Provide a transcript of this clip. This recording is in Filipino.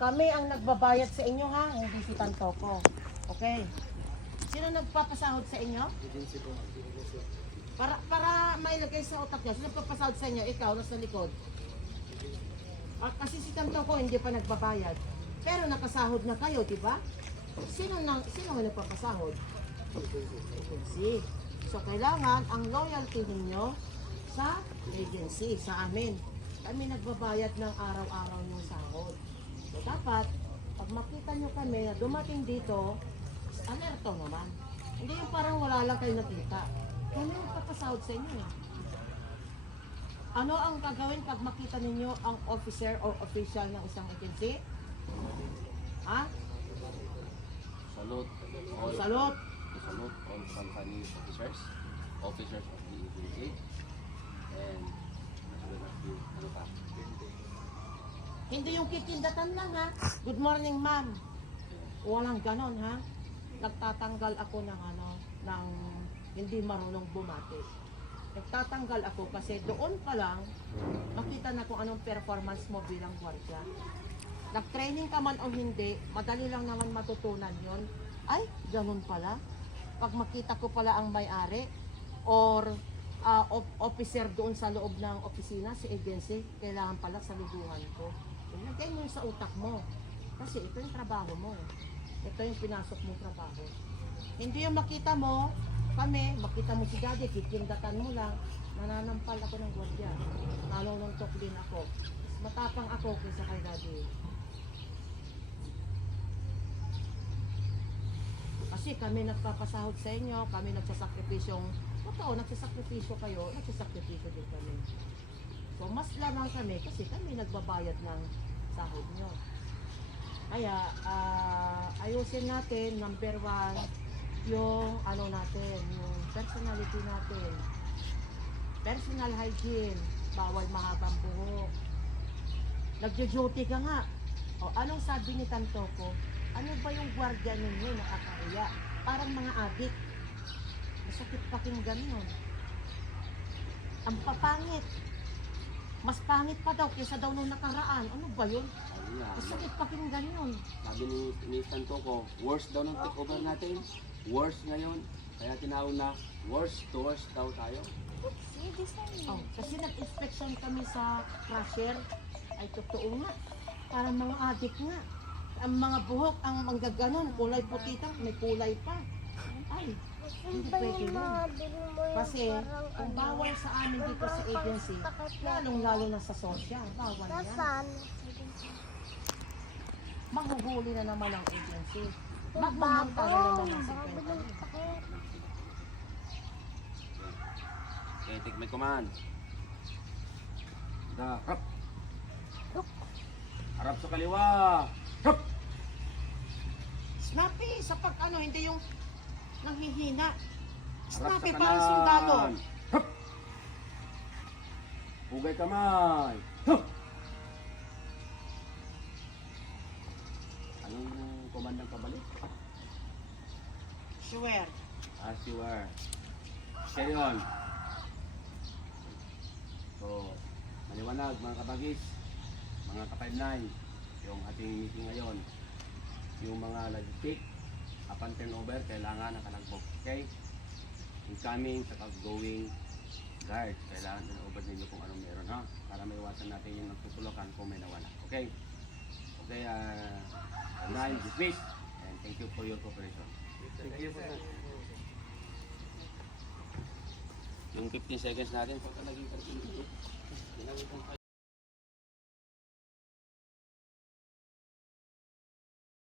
Kami ang nagbabayad sa inyo ha, hindi si Tantoko. Okay. Sino nagpapasahod sa inyo? Para mailagay sa utak niya, sino nagpapasahod sa inyo? Ikaw, nasa likod. Kasi si Tantoko hindi pa nagbabayad. Pero nakasahod na kayo, di ba? Sino nga nagpapasahod? Agency. So kailangan ang loyalty ninyo sa agency, sa amin. Kami nagbabayad ng araw-araw ng sahod. So dapat, pag makita nyo kami na dumating dito, alerto naman. Hindi yung parang wala lang kayo nakita. Kami magpapasahod sa inyo. Ano ang gagawin pag makita ninyo ang officer or official ng isang agency? Ha? Salute O salot. salute all company officers of the agency, and ano pa? Hindi yung kikindatan lang ha. Good morning ma'am. Walang ganon ha. Nagtatanggal ako ng ng hindi marunong bumati. Nagtatanggal ako kasi doon pa lang makita na kung anong performance mo bilang gwardiya. Nag-training ka man o hindi, madali lang naman matutunan yon. Ay, ganun pala. Pag makita ko pala ang may-ari or officer doon sa loob ng opisina, si agency, kailangan pala saluduhan ko. Ilagay mo sa utak mo. Kasi ito yung trabaho mo. Ito yung pinasok mong trabaho. Hindi yung makita mo, kami, makita mo si daddy, kikindatan mo lang, nananampal ako ng gwardiya. Nanununtok din ako. Matapang ako kaysa kay daddy. Kasi kami nagpapasahod sa inyo, kami nagsasakripisyong, totoo, nagsasakripisyo kayo, nagsasakripisyo din kami. So, mas lamang kami kasi kami nagbabayad ng sahod nyo. Kaya, ayusin natin, number 1, yung natin, yung personality natin. Personal hygiene, bawal mahabang buhok. Nagjo-duty ka nga. O, anong sabi ni Tantoko? Ano ba yung gwardiya ninyo nakakahiya? Parang mga adik. Masakit pakinggan yun. Ang papangit. Mas pangit pa daw kaysa daw nung nakaraan. Ano ba yun? Masakit pakinggan yun. Sabi ni Tantoko, worst daw ng takeover natin. Worst ngayon. Kaya tinawag na worst to worst daw tayo. Oh, kasi nag-inspection kami sa crusher. Ay totoo nga. Parang mga adik nga. Ang mga buhok, ang manggaganon, kulay puti lang, may kulay pa. Ay, hindi pwede yun. Kasi kung bawal sa amin dito sa agency, lalong-lalo na sa social, bawal yan. Mahuhuli na naman ang agency. Magmamanta na naman ang secretary. Okay, take my command. Harap. Harap sa kaliwa. Harap. Snappy, sa pag hindi yung nanghihina. Harap Snappy, sa parang kanan. sundalo. Harap. Hugay kamay. Harap. Anong komandang pabalik? Sure. As you are. Carry on. So, maliwanag mga kabagis, mga ka-59, yung ating meeting ngayon. Yung mga logistic, upon turnover, kailangan nakalagbog. Okay? Incoming sa outgoing guard, kailangan turnover ninyo kung anong meron, ha? Para maiwasan natin yung nagtutulokan kung may nawala. Okay? Okay, 9, dismissed. And thank you for your cooperation. Thank you po, sir. Yung 15 seconds natin, pagka naging 13 minutes,